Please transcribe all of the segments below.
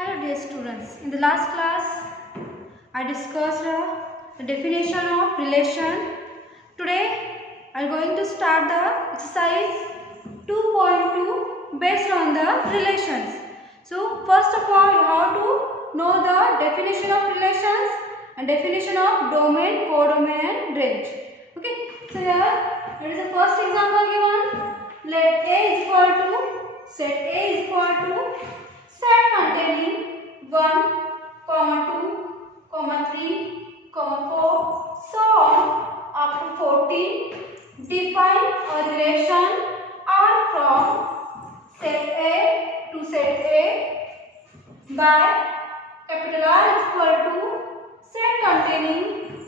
Hello dear students, in the last class I discussed the definition of relation. Today I am going to start the exercise 2.2 based on the relations. So first of all you have to know the definition of relations and definition of domain, codomain and range. Okay, so here is the first example given. Let A is equal to, set A is equal to set containing 1, 2, 3, 4, so on up to 14. Define a relation R from set A to set A by capital R is equal to set containing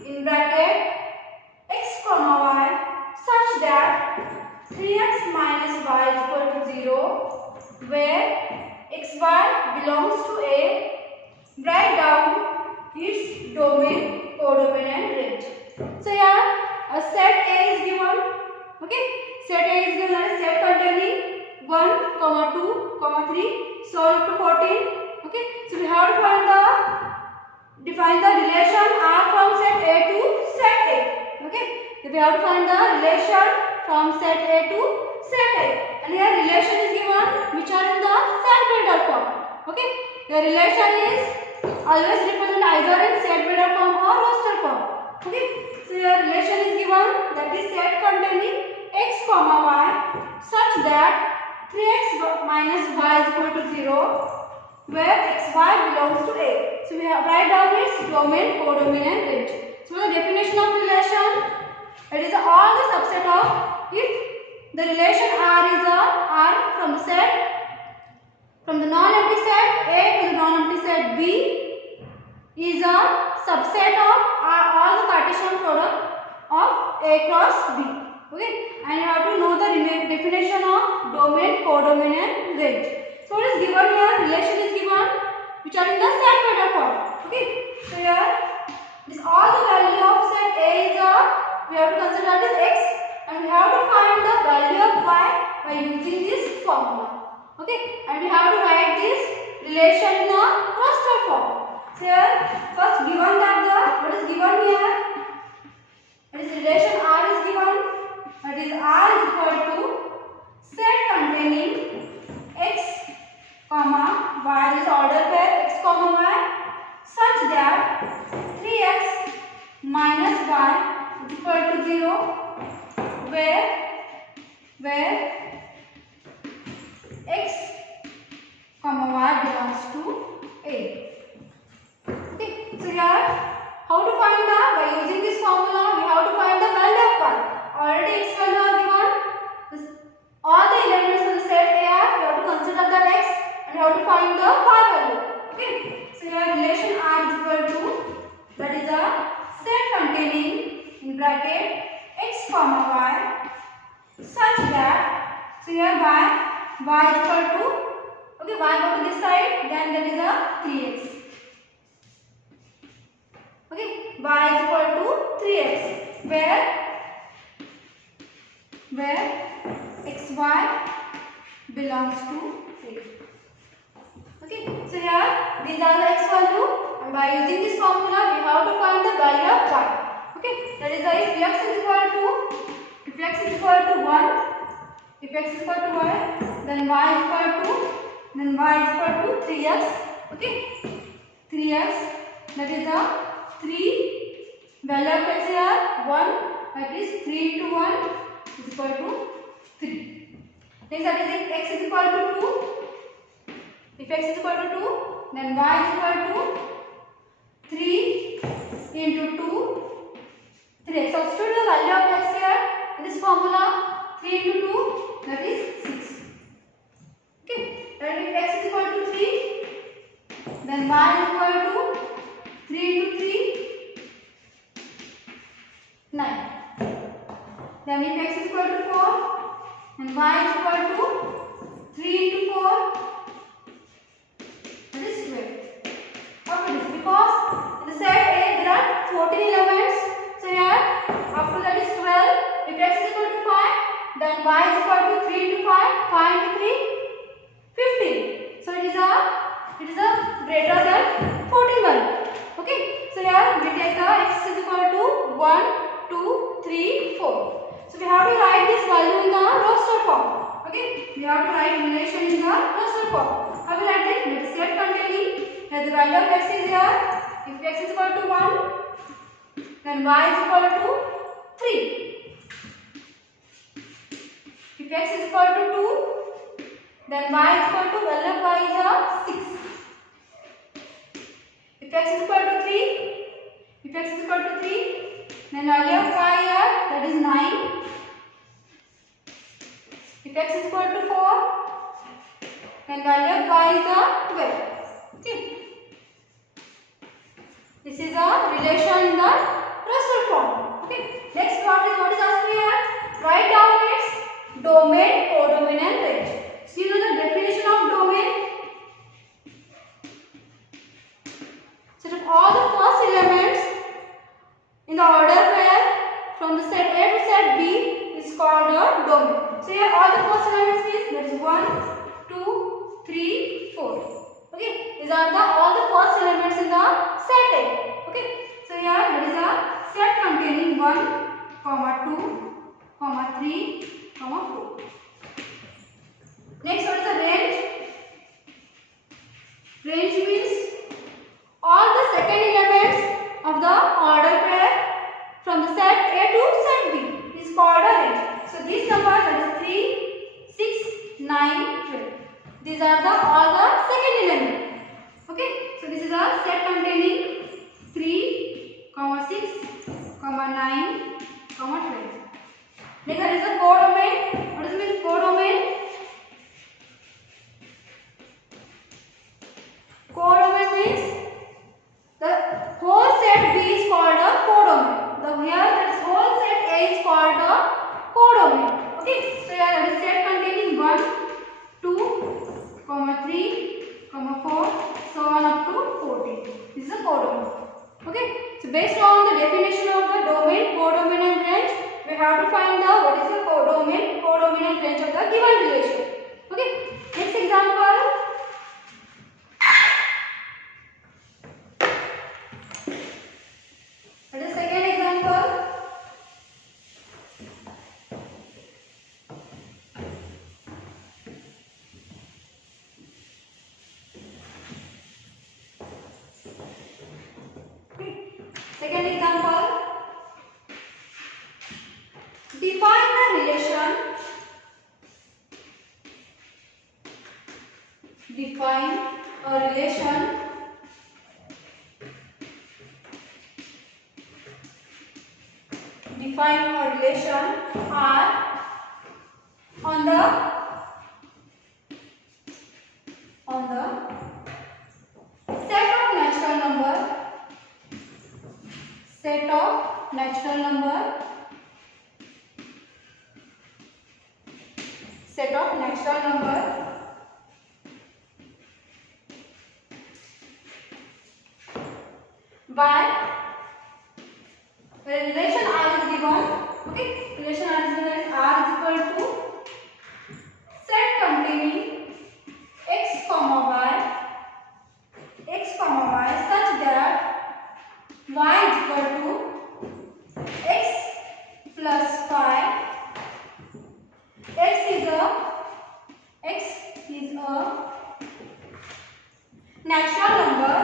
in bracket x comma y such that 3x minus y is equal to 0 where xy belongs to A. Write down its domain, codomain and range. So here a set A is given. Okay, set A is given as set containing 1, 2, 3, so on up to 14. Okay, so we have to define the relation R from set A to set A. Okay, so we have to find the relation from set A to set A, and here relation is given which are in the set builder form. Okay, the relation is always represented either in set builder form or roster form. Okay, so your relation is given that is set containing x comma y such that 3x minus y is equal to 0 where xy belongs to A. So we have write down its domain, codomain and range. So the definition of relation, it is all the subset of if the relation R is R from the set, from the non-empty set A to the non-empty set B is a subset of all the Cartesian product of A cross B. Okay, and you have to know the definition of domain, codomain and range. So what is given here? Relation is given which are in the set vector form. Okay, so here this all the value of set A is we have to consider that is x, and we have to find the value of y by using this formula. Okay, and we have to write this relation in a roster form. So here first given that what is given here, it is relation R is given, that is R is equal to set containing x comma y, this order pair x comma y such that 3x minus y is equal to 0 where x comma y belongs to A. Okay, so here how to find by using this formula we have to find the value of y. Already its value are given. All the elements of the set A are, we have to consider that x and we have to find the y value. Okay, so here relation R is equal to, that is a set containing in bracket x comma y such that, so here y is equal to, okay, y go to this side, then that is a 3x. Okay, y is equal to 3x where xy belongs to A. Okay, so here these are the x value, and by using this formula we have to find the value of y. Okay, that is if x is equal to 1, if x is equal to 1, then y is equal to 3x. Okay, 3x, that is a 3 value of x here 1, that is 3 into 1 is equal to 3. Next, that is if x is equal to 2, if x is equal to 2, then y is equal to 3 into 2, 3x. Substitute the value of x here in this formula, 3 into 2, that is 6. Okay, and if x is equal to 3, then y is equal to 3 into 3, 9. Then if x is equal to 4, then y is equal to 3 into 4, that is 12. After this, because in the set A there are 14 elements, so here after that is 12. If x is equal to 5, then y is equal to 3 into 5, 5 into 3, 15. So it is a here we take the x is equal to 1, 2, 3, 4. So we have to write this value in the roster form. Okay, we have to write relation in the roster form. How will write it? Let us set containing. Here the value of x is here. If x is equal to 1, then y is equal to 3. If x is equal to 2, then y is equal to value of y is 6. If x is equal to 3, if x is equal to 3, then value of y here, that is 9. If x is equal to 4, then value of y is 12. Okay. This is a relation in the roster form. Okay. Next what is asked here? Write down its domain, codomain and range. So you know the definition of domain. Set of all the first elements in the order pair from the set A to set B is called a domain. So here all the first elements means that is 1, 2, 3, 4. Okay, these are all the first elements in the set A. Okay, so here there is a set containing 1, 2, 3, 4. Next, what is the range? Range means all the second elements of the order pair from the set A to set B is called a range. So these numbers are 3, 6, 9, 12. These are all the second element. Okay, so this is a set containing 3, 6, 9, 12. Next is the codomain. What does it mean codomain? Codomain means the whole set B is called a codomain. Here that is whole set A is called a codomain. Okay, so here that is set containing 1, 2, 3, 4, so on up to 14. This is a codomain. Okay, so based on the definition of the domain, codomain and range, we have to find out what is the codomain and range of the given relation. Okay, next example. What is the second example? Second example, define the relation. Define a relation R on the set of natural number. Set of natural number. Set of natural number by the relation R is given. Okay, relation R is given as R is equal to set containing x comma y such that y is equal to x plus 5. X is a natural number.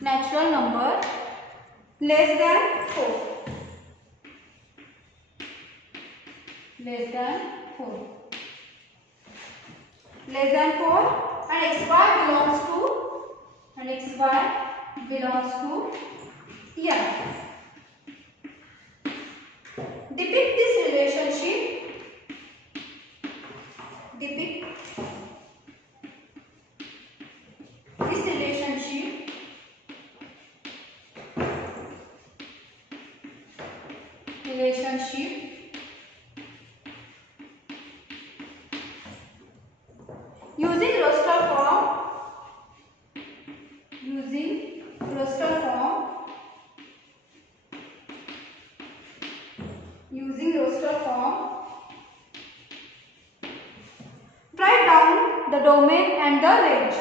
Natural number less than 4. Less than 4 and xy belongs to n. Depict this relationship. Using roster form. the domain and the range.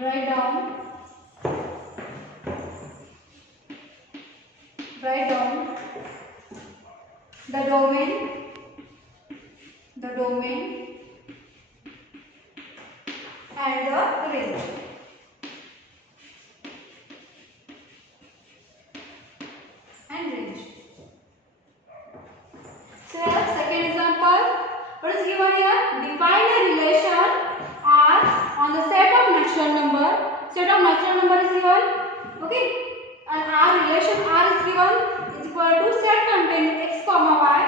Write down the domain and the range. So here second example, what is given here? Define a relation R on the set of natural number. Set of natural number is given. Okay, and R relation R is given is equal to set containing x comma y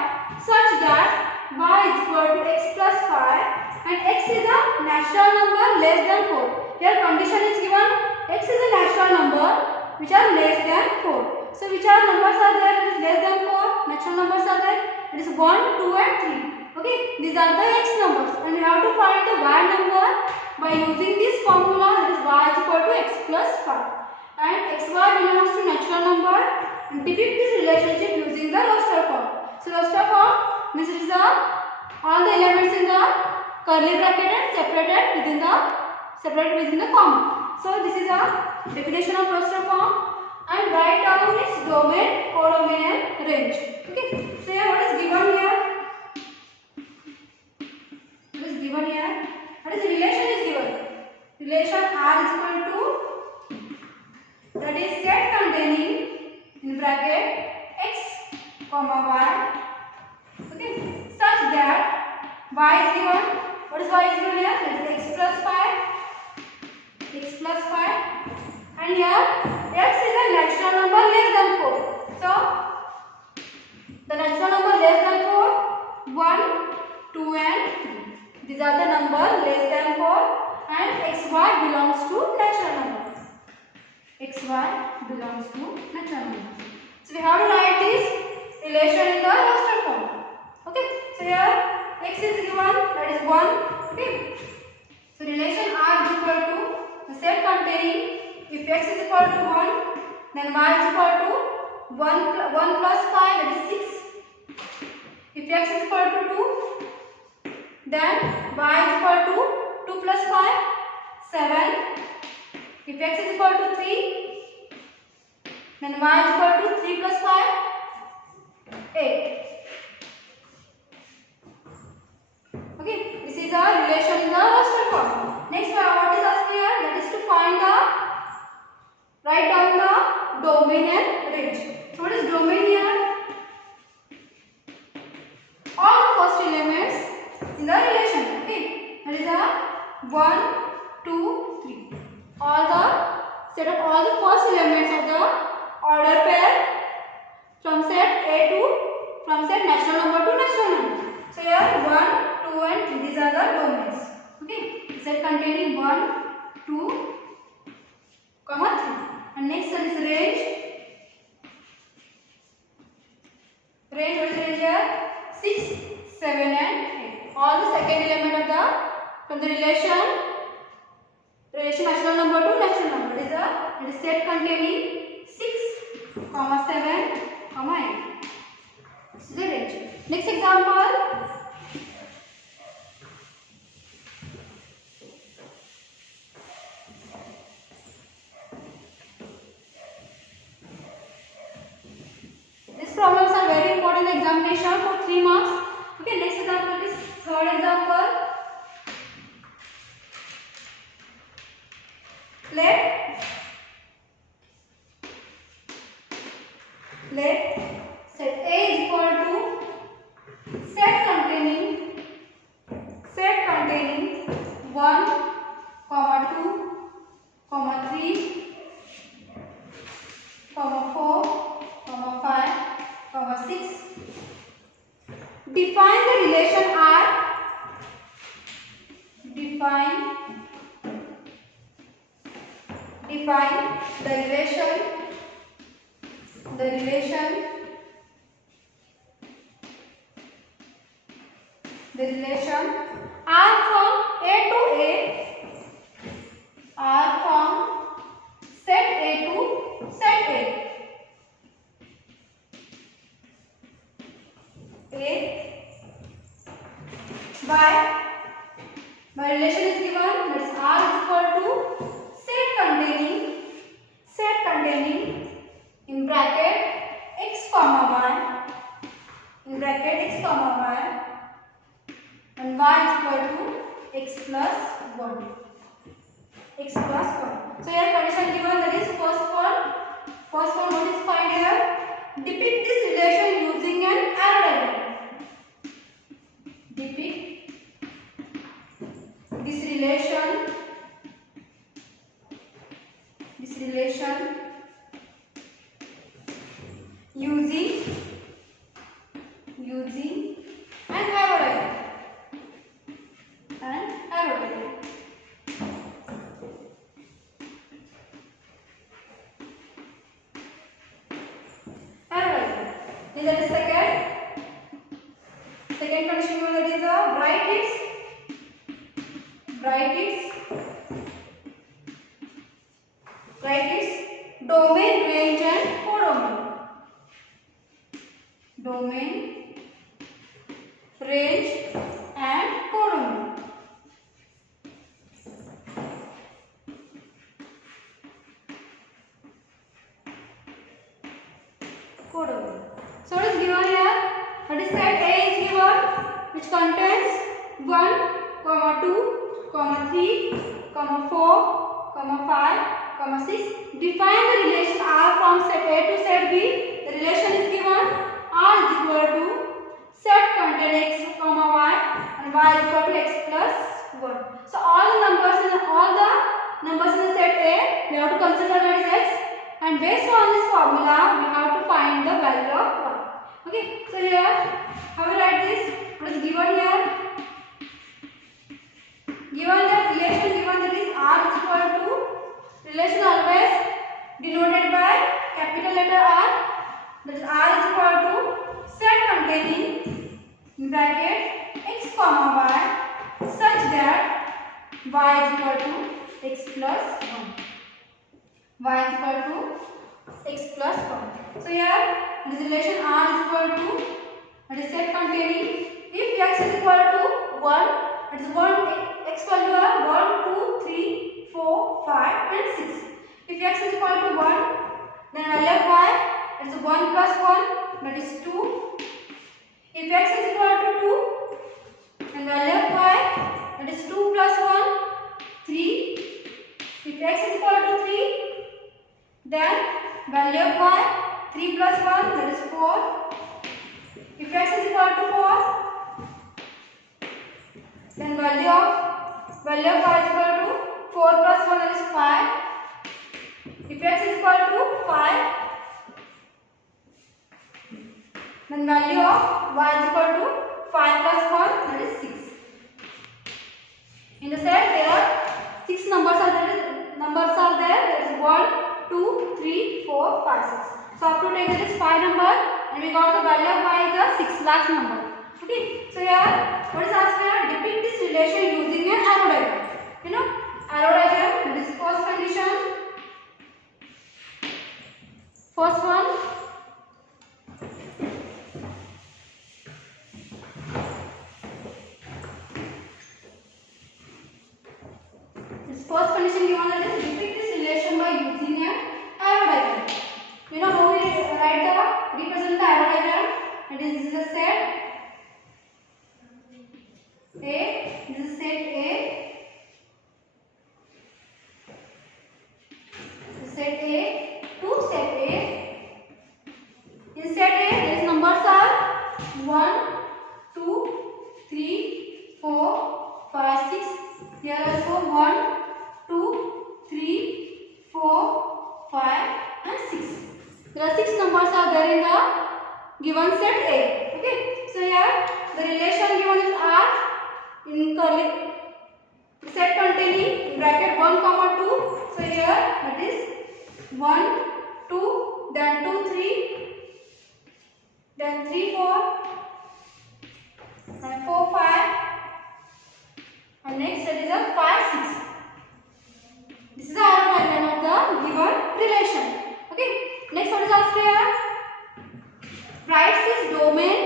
such that y is equal to x plus 5 and x is a natural number less than 4. Here condition is given x is a natural number which are less than 4. So which are numbers are there? It is less than 4. Natural numbers are there. It is 1, 2 and 3. Okay, these are the x numbers and we have to find the y number by using this formula, that is y is equal to x plus 5 and xy belongs to natural number and depict this relationship using the roster form. So roster form means it is all the elements in the curly bracket and separated within the comma. So this is a definition of roster form and write down its domain, codomain and range. Okay, so here what is given here? What is the relation is given? Relation R is equal to, that is set containing in bracket x comma y. Okay, such that y is given. What is y is given here? That is x plus 5 and here x is a natural number less than 4. So the natural number less than 4, 1, 2 and 3. These are the number less than 4 and xy belongs to natural number. So we have to write this relation in the roster form. Okay, so here x is given, that is 1. Okay, so relation R is equal to the set containing, if x is equal to 1, then y is equal to 1 plus 5, that is 6. If x is equal to 2, then y is equal to 2 plus 5, 7. If x is equal to 3, then y is equal to 3 plus 5, 8. Okay, this is our relation in the roster form. Next, what is asked here? That is to write down the domain and range. So what is domain here? All the first elements in the relation. Okay, that is a 1, 2, 3. All the set of all the first elements of the order pair from set natural number to natural number. So here 1, 2 and 3. These are the domains. Okay, set containing 1, 2, 3. And next one is range. Range, what is range here? 6, 7 and 8. All the second element of from the relation natural number to natural number. It is set containing 6, 7, 8. This is the range. Next example. These problems are very important in the examination for 3 marks. Okay, next example is third example. Let set A is equal to set containing 1, 2, 3, 4, 5, 6. Define the relation R. Define the relation R from A to A, R from set A to set A. Y plus 1. X plus 1. So here condition given, that is first one what is find here? Depict this relation using an arrow diagram. Depict this relation using an arrow diagram. Then that is second condition, that is write its domain, range and codomain. Domain, range and codomain. So what is given here? What is set A is given, which contains 1, 2, 3, 4, 5, 6. Define the relation R from set A to set B. The relation is given R is equal to set contain X, Y and Y is equal to X plus 1. So all the numbers in the set A, we have to consider that is X, and based on this formula we have to find the value of Y. Okay, so here how we write this? What is given here? Given the relation given, that is R is equal to, relation always denoted by capital letter R, that is R is equal to set containing bracket X comma Y such that Y is equal to X plus 1. Y is equal to X plus 1. So here this relation R is equal to, that is set containing, if X is equal to 1, that is 1, X value are 1, 2, 3, 4, 5 and 6. If X is equal to 1, then value of Y, that is 1 plus 1, that is 2. If X is equal to 2, then value of Y, that is 2 plus 1, 3. If X is equal to 3, then value of Y, 3 plus 1, that is 4. If X is equal to 4, then value of Y is equal to 4 plus 1, that is 5. If X is equal to 5, then value of Y is equal to 5 plus 1, that is 6. In the set there are 6 numbers are there. There is 1, 2, 3, 4, 5, 6. So up to take that is 5 number, and we got the value of Y is the 6 last number. Okay. So here what is asked here? Depict this relation using an arrow diagram. You know, arrow diagram. This is first condition. First one. This first condition given, that is depict this relation by using an arrow diagram. You know how we represent the arrow diagram? That is, this is a set A. This is set A. Set A to set A. In set A, these numbers are 1, 2, 3, 4, 5, 6. Here also 1, 2, 3, 4, 5 and 6. There are 6 numbers are there in the given set A. Okay. So here the relation given is R in curly set containing bracket 1 comma 2. So here that is 1, 2, then 2, 3, then 3, 4, and 4, 5, and next that is a 5, 6. This is the arrow diagram of the given relation. Okay. Next what is asked here? Writes its domain,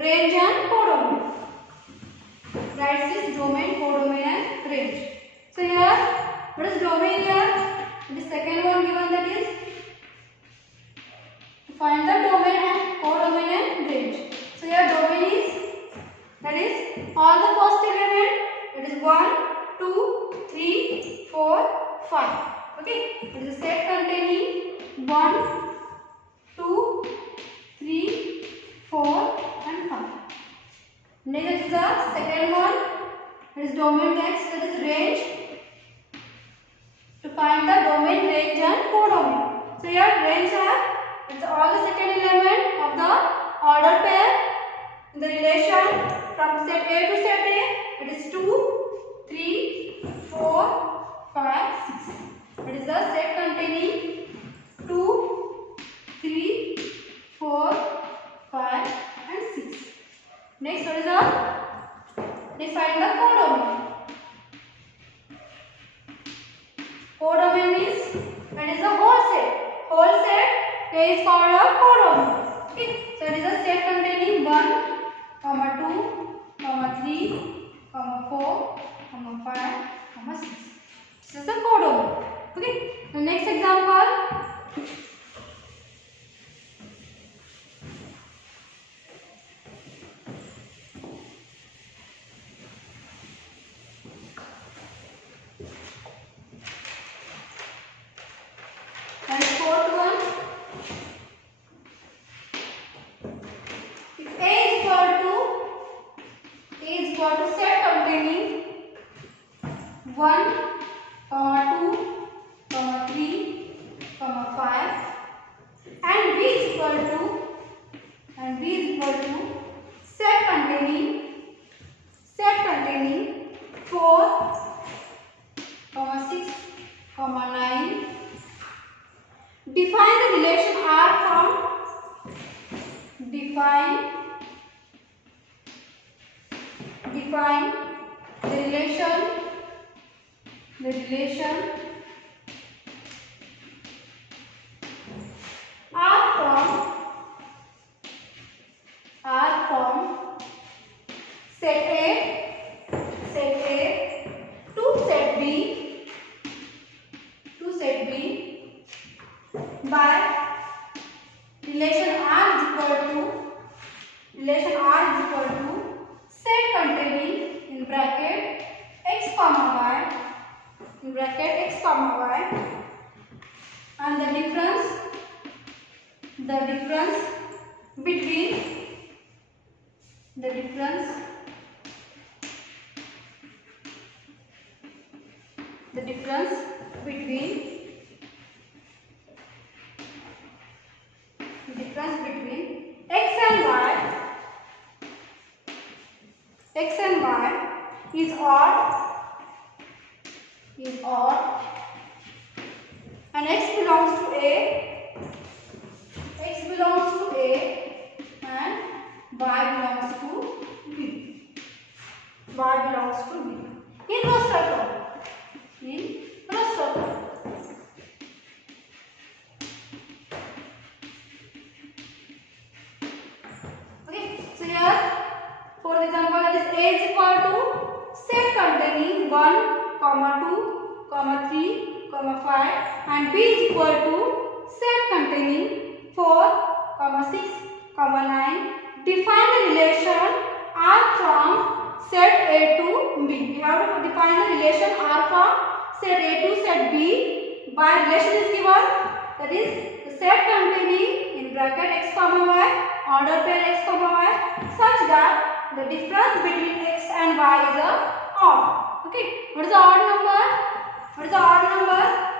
range and codomain. Writes its domain, codomain and range. So here, what is domain here? The second one given, that is to find the domain and codomain and range. So here domain is, that is all the positive element, that is 1, 1, 2, 3, 4 and 5. Next is the second one. It is domain text, that is range. To find the domain, range and codomain. So here range it's all the second element of the order pair in the relation from set A to set A. It is 2, 3, 4, 5, 6. It is the set containing 2, 3, 4, 5 and 6. Next, what is the? Define the codomain. Codomain means that is the whole set. Whole set A is called a codomain. Okay. So it is a set containing 1, 2, 3, 4, 5, 6. This is the codomain. Okay. The next example. And fourth one. If A is equal to set containing 1, 2, 3, 5 and B is equal to set containing 4, 6, 9. Define the relation R from define the relation R from set A to set B by relation R is equal to set containing in bracket x comma y and the difference between x and y is odd and x belongs to A and y belongs to B. In roster form. Okay, so here for example that is A is equal to set containing 1, 2, 3, 5 and B is equal to set containing 4, 6, 9. Define the relation R from set A to B. We have to define the relation R from set A to set B by relation is given, that is the set containing in bracket x comma y, order pair x comma y such that the difference between x and y is a odd. Okay, what is the odd number?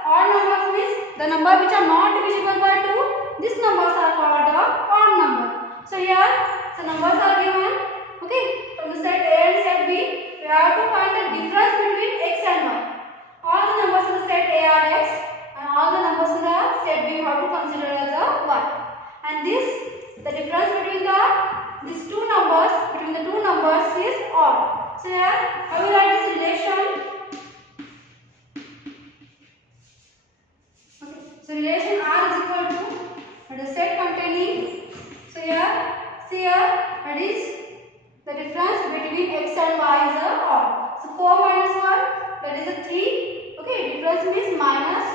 Odd numbers means the number which are not divisible by 2. These numbers are called the odd number. So here the numbers are given. Okay, from the set A and set B, we have to find the difference between x and y. All the numbers in the set A are x and all the numbers in the set B we have to consider as a y. And the difference between these two numbers is odd. So here I will write this relation. Okay, so relation R is equal to the set containing. So here, see here, that is the difference between x and y is a odd. So 4 minus 1, that is a 3. Okay, difference means minus.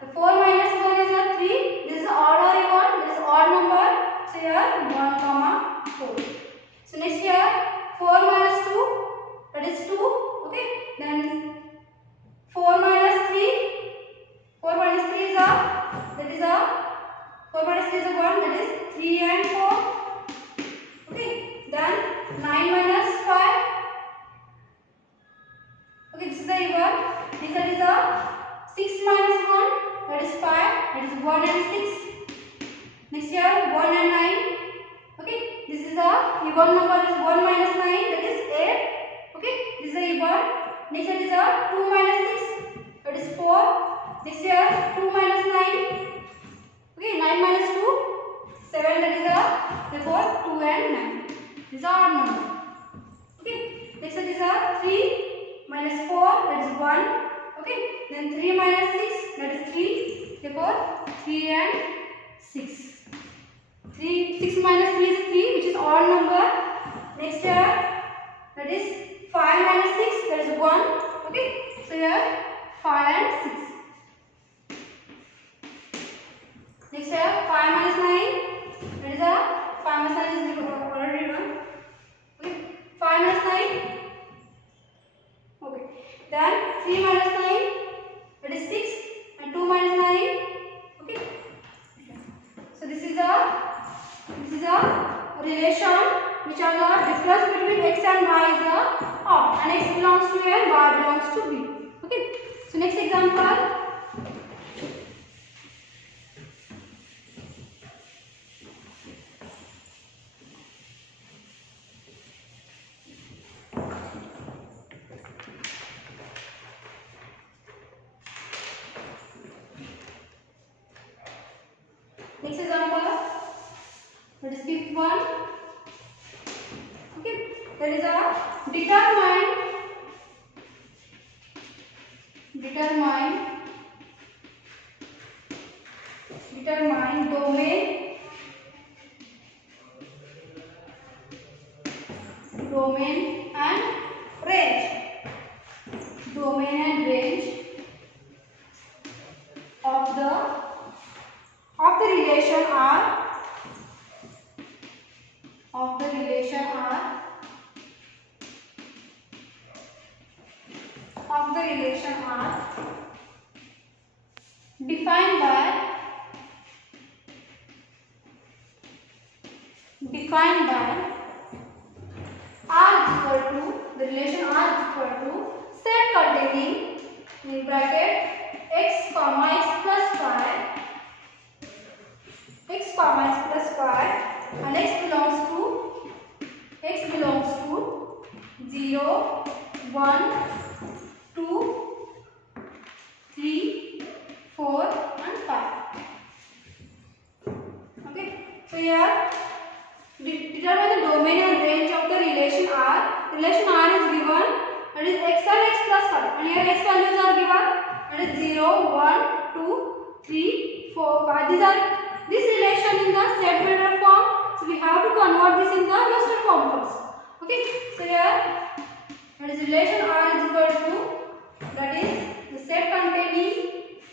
The 4 minus 1 is a 3. This is odd or even. This is odd number. So here 1, 4. So next here 4 minus 2, that is 2. Okay, then 4 minus 3. 4 minus 3 is a 3 and 4. Okay, then 9 minus 5. Okay, this is the even. Next that is the 6 minus 1, that is 5, that is 1 and 6. Next here 1 and 9. Okay, this is the even number is 1 minus 9, that is 8. Okay, this is the even. Next that is the 2 minus 6, that is 4. Next here 2 minus 9. Okay, 9 minus 2, 7, that is the therefore 2 and 9. These are odd numbers. Okay, next that is the 3 minus 4, that is 1. Okay, then 3 minus 6, that is 3. Therefore 3 and 6. 6 minus 3 is 3, which is odd number. Next here, that is 5 minus 6, that is 1. Okay, so here 5 and 6. Next here 5 minus 9, that is a 5 minus 9 is already given. Okay, 5 minus 9. Okay, then 3 minus 9, that is 6, and 2 minus 9. Okay, so this is a relation which are the difference between x and y is the odd, and x belongs to A and y belongs to B. Okay, so next example. Next example, that is fifth one. Okay, that is a determine domain and range of the relation R defined by R is equal to, the relation R is equal to set containing in bracket x comma x plus 5 and x belongs to 0, 1, 2, 3, 4 and 5. Okay, so here determine the domain and range of the relation R. Relation R is given, that is x and x plus 5, and here x values are given, that is 0, 1, 2, 3, 4, 5. These are this relation in the set method form, so we have to convert this in the Western form first. Okay, so here that is relation R is equal to, that is the set containing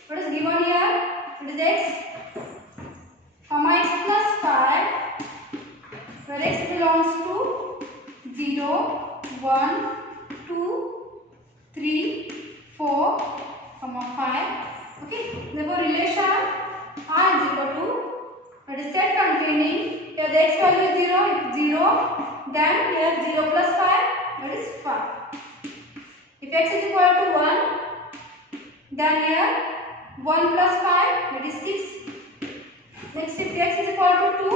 what is given here, it is x comma x plus 5, where x belongs to 0, 1, 2, 3, 4, 5. Okay, therefore relation R is equal to, that is set containing, here the x value is 0, then here 0 plus 5, that is 5. If x is equal to 1, then here 1 plus 5, that is 6. Next, if x is equal to 2,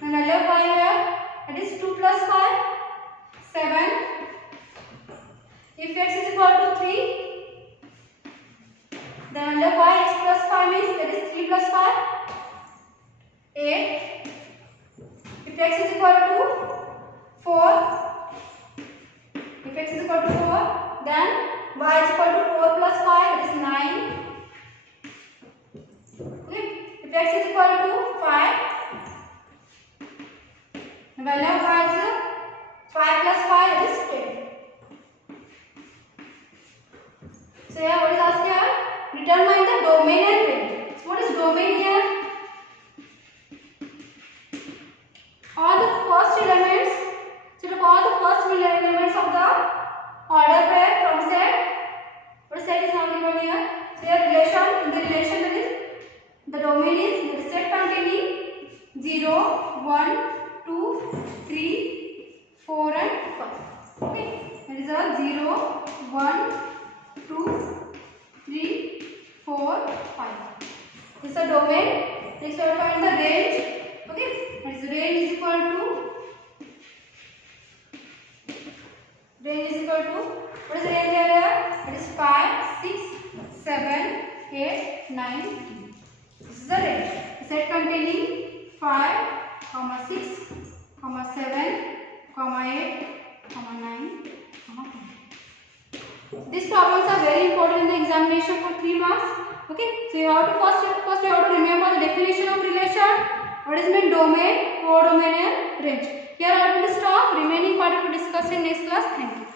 then value of y here, that is 2 plus 5, 7. If x is equal to 3, then value of y x plus 5 means, that is 3 plus 5, 8. If x is equal to 4, then y is equal to 4 plus 5, that is 9. Okay. If x is equal to 5, the value of y is 5 plus 5, that is 10. So here what is asked here? Determine the domain and range. So what is domain here? All the first elements of the order pair from set. What set is now given here? So here relation, in the relation that is the domain is the set containing 0, 0, 1, 2, 3, 4 and 5. Okay, that is our 0, 1, 2, 3, 4, 5. This is the domain. Next we have to find the range. Okay, that is range is equal to what is the range area? That is 5, 6, 7, 8, 9, 10. This is the range. The set containing 5, 6, 7, 8, 9, 10. These problems are very important in the examination for 3 marks. Okay, so you have to first you have to remember the definition of relation. What is mean domain, codomain and range. Here I will stop. Remaining part we will discuss in next class. Thank you.